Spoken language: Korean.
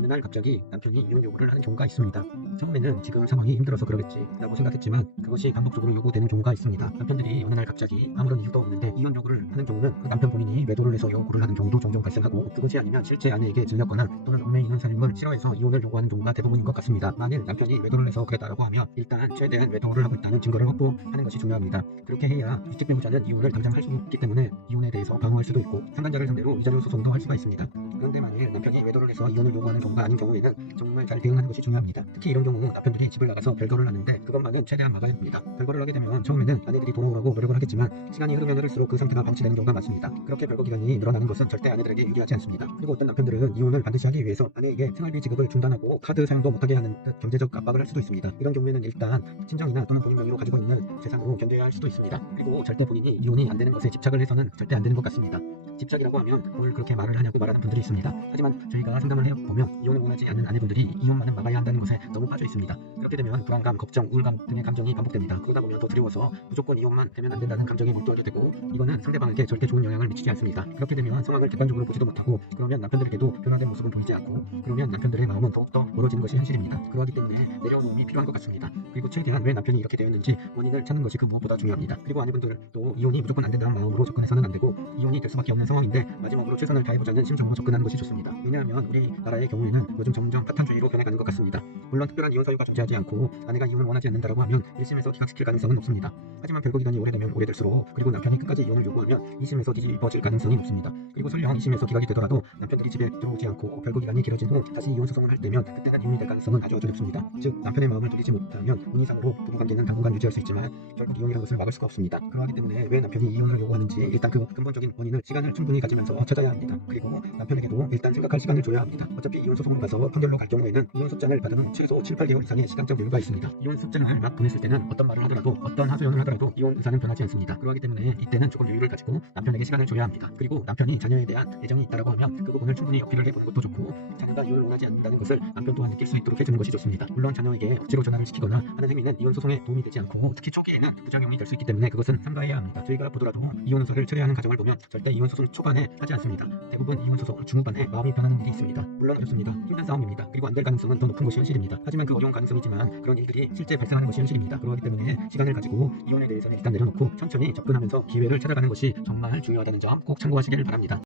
어느 날 갑자기 남편이 이혼 요구를 하는 경우가 있습니다. 처음에는 지금 상황이 힘들어서 그러겠지 라고 생각했지만 그것이 반복적으로 요구되는 경우가 있습니다. 남편들이 어느 날 갑자기 아무런 이유도 없는데 이혼 요구를 하는 경우는 그 남편 본인이 외도를 해서 요구를 하는 경우도 종종 발생하고, 그것이 아니면 실제 아내에게 질렸거나 또는 룸메 이혼 사유를 싫어해서 이혼을 요구하는 경우가 대부분인 것 같습니다. 만일 남편이 외도를 해서 그랬다라고 하면 일단 최대한 외도를 하고 있다는 증거를 확보하는 것이 중요합니다. 그렇게 해야 주식 배우자는 이혼을 당장 할 수 없기 때문에 이혼에 대해서 방어할 수도 있고 상간자를 상대로 위자료 소송도 할 수가 있습니다. 그런데 만일 남편이 외도를 해서 이혼을 요구하는 경우가 아닌 경우에는 정말 잘 대응하는 것이 중요합니다. 특히 이런 경우 남편들이 집을 나가서 별거를 하는데 그것만은 최대한 막아야 합니다. 별거를 하게 되면 처음에는 아내들이 돌아오라고 노력을 하겠지만 시간이 흐르면 흐를수록 그 상태가 방치되는 경우가 많습니다. 그렇게 별거 기간이 늘어나는 것은 절대 아내들에게 유리하지 않습니다. 그리고 어떤 남편들은 이혼을 반드시 하기 위해서 아내에게 생활비 지급을 중단하고 카드 사용도 못하게 하는 듯 경제적 압박을 할 수도 있습니다. 이런 경우에는 일단 친정이나 또는 본인 명의로 가지고 있는 재산으로 견뎌야 할 수도 있습니다. 그리고 절대 본인이 이혼이 안 되는 것에 집착을 해서는 절대 안 되는 것 같습니다. 집착이라고 하면 뭘 그렇게 말을 하냐고 말하는 분들이 있습니다. 하지만 저희가 상담을 해보면 이혼을 원하지 않는 아내분들이 이혼만은 막아야 한다는 것에 너무 빠져 있습니다. 그렇게 되면 불안감, 걱정, 우울감 등의 감정이 반복됩니다. 그러다 보면 더 두려워서 무조건 이혼만 되면 안 된다는 감정에 몰두하게 되고, 이거는 상대방에게 절대 좋은 영향을 미치지 않습니다. 그렇게 되면 상황을 객관적으로 보지도 못하고, 그러면 남편들에게도 변화된 모습을 보이지 않고, 그러면 남편들의 마음은 더욱더 멀어지는 것이 현실입니다. 그러기 때문에 내려놓음이 필요한 것 같습니다. 그리고 최대한 왜 남편이 이렇게 되었는지 원인을 찾는 것이 그 무엇보다 중요합니다. 그리고 아내분들도 이혼이 무조건 안 된다는 마음으로 접근해서는 안 되고, 이혼이 될 수밖에 없는 상황인데 마지막으로 최선을 다해보자는 심정으로 접근하는 것이 좋습니다. 왜냐하면 우리나라의 경우에는 요즘 점점 파탄주의로 변해가는 것 같습니다. 물론 특별한 이혼 사유가 존재하지 않고 아내가 이혼을 원하지 않는다고 하면 1심에서 기각시킬 가능성은 높습니다. 하지만 별거 기간이 오래되면 오래될수록, 그리고 남편이 끝까지 이혼을 요구하면 2심에서 뒤집어질 가능성이 높습니다. 그리고 설령 2심에서 기각이 되더라도 남편들이 집에 들어오지 않고 별거 기간이 길어진 후 다시 이혼 소송을 할 때면 그때는 이혼이 될 가능성은 아주 높습니다. 즉 남편의 마음을 돌리지 못하면 문의상으로 부부관계는 당분간 유지할 수 있지만 결국 이혼이라는 것을 막을 수가 없습니다. 그러하기 때문에 왜 남편이 이혼을 요구하는지 일단 그 근본적인 원인을 시간을 충분히 가지면서 찾아야 합니다. 그리고 남편에게도 일단 생각할 시간을 줘야 합니다. 어차피 이혼 소송으로 가서 판결로 갈 경우에는 이혼 소장을 받은 후 최소 7, 8개월 이상의 시간적 여유가 있습니다. 이혼 소장을 막 보냈을 때는 어떤 말을 하더라도 어떤 하소연을 하더라도 이혼 의사는 변하지 않습니다. 그러하기 때문에 이때는 조금 여유를 가지고 남편에게 시간을 줘야 합니다. 그리고 남편이 자녀에 대한 애정이 있다라고 하면 그 부분을 충분히 어필을 해보는 것도 좋고, 자녀가 이혼을 원하지 않는다는 것을 남편 또한 느낄 수 있도록 해주는 것이 좋습니다. 물론 자녀에게 억지로 전화를 시키거나 하는 행위는 이혼 소송에 도움이 되지 않고 특히 초기에는 부작용이 될 수 있기 때문에 그것은 삼가해야 합니다. 저희가 보더라도 이혼 의사를 철회하는 가정을 보면 절대 이혼 소송 초반에 하지 않습니다. 대부분 이혼 소송 중후반에 마음이 변하는 일이 있습니다. 물론 어렵습니다. 힘든 싸움입니다. 그리고 안 될 가능성은 더 높은 것이 현실입니다. 하지만 그 어려운 가능성이지만 그런 일들이 실제 발생하는 것이 현실입니다. 그렇기 때문에 시간을 가지고 이혼에 대해서는 일단 내려놓고 천천히 접근하면서 기회를 찾아가는 것이 정말 중요하다는 점 꼭 참고하시길 바랍니다.